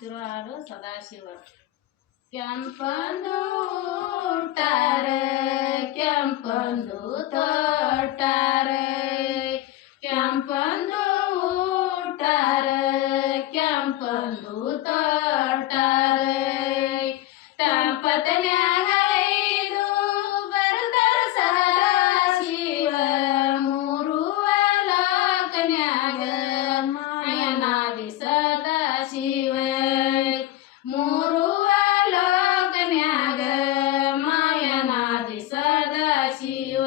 ಹಾಡುತ್ತಿರೋ ಹಾಡು ಸದಾಶಿವ. ಕೆಂಪಂದು ತಾರೆ ಕೆಂಪಂದು ತೋಟಾರೆ ಕೆಂಪಂದು ಊಟಾರೆ ಕೆಂಪಂದು ತೋಟಾರೆ ತಂಪತನೆ vacío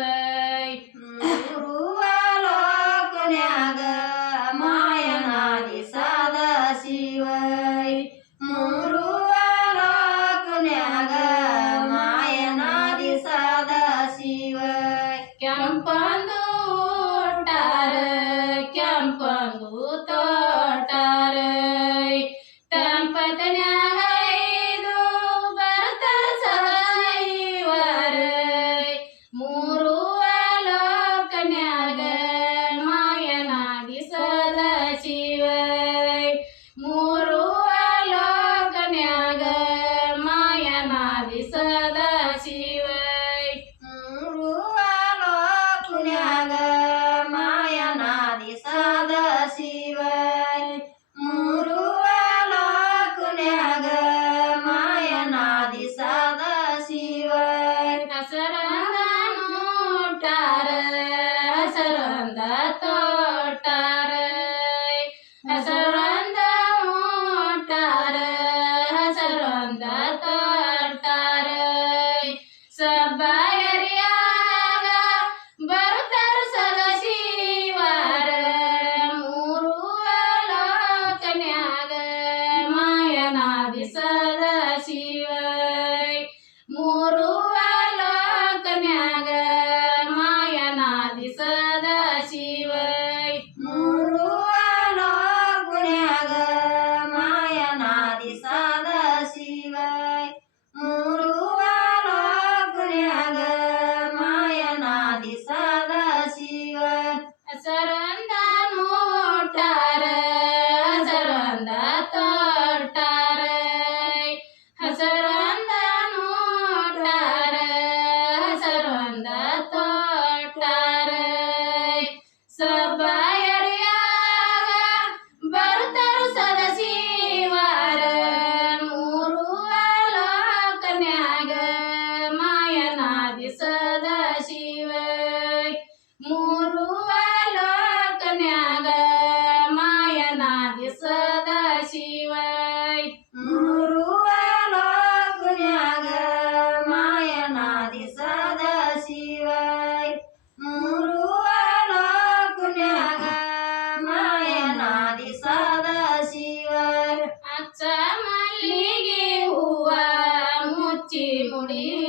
காட்சி முடி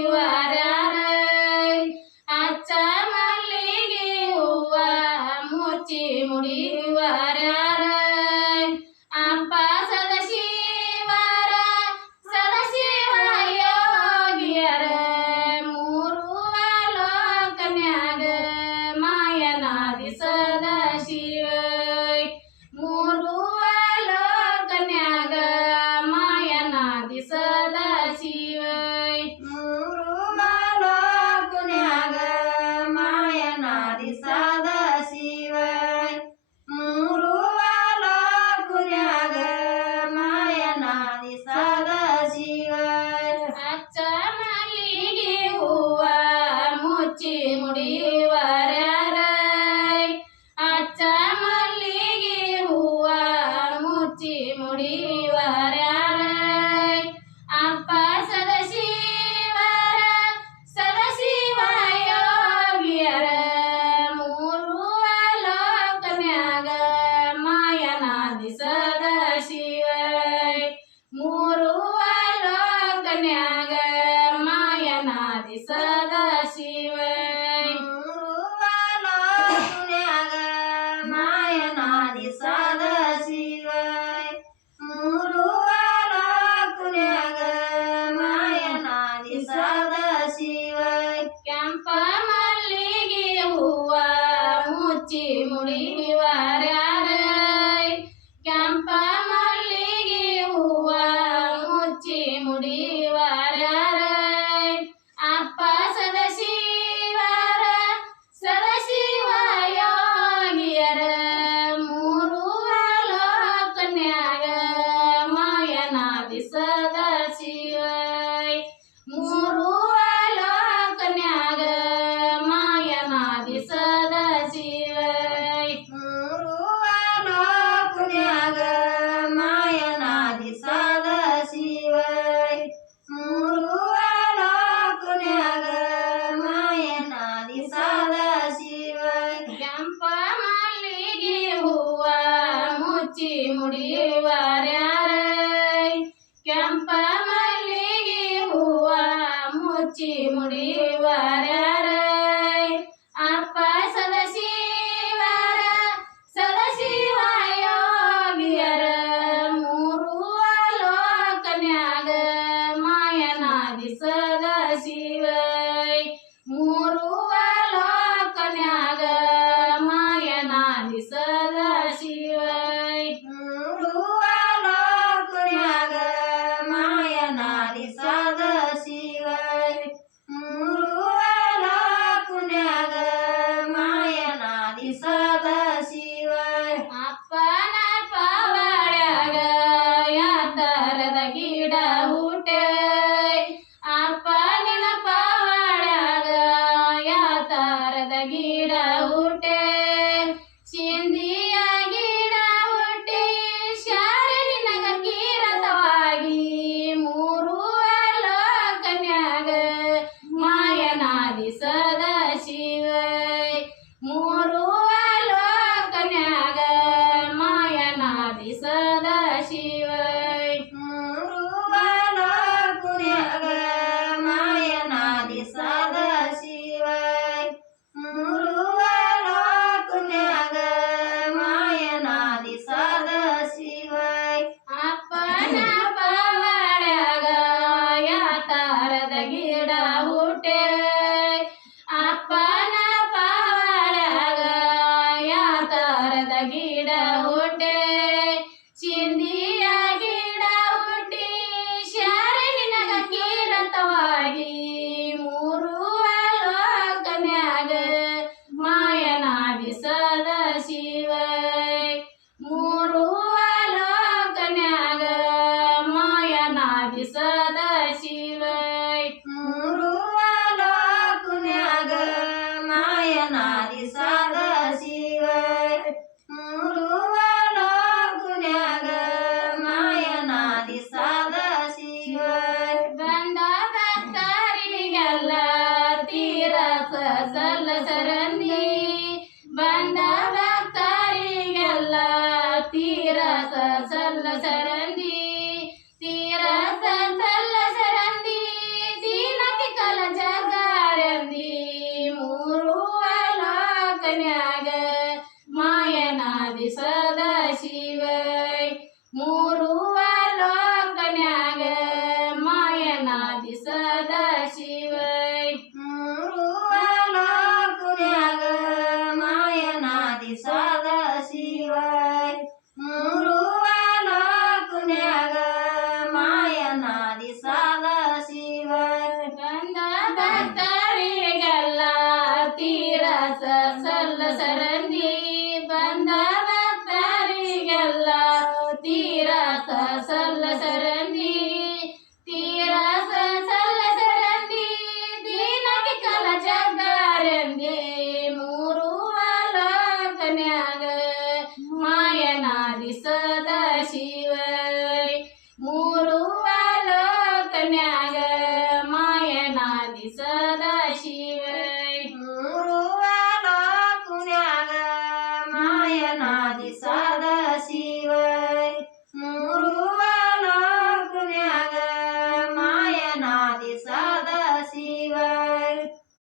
കുടി നിവാര 寂寞的 ನನಗೆ ಫಸಲ ಸರಣಿ ಬಂದ ಭಕ್ತರಿಗೆಲ್ಲ ತೀರ ಸಸಲ್ಲ ಸರಂದಿ ತೀರ ಸಲ್ಲ ಸರಂದಿ ತೀನಕ್ಕೆ ಕಲ ಜಗಾರಂದಿ ಮೂರು ಲೋಕನ್ಯಾಗ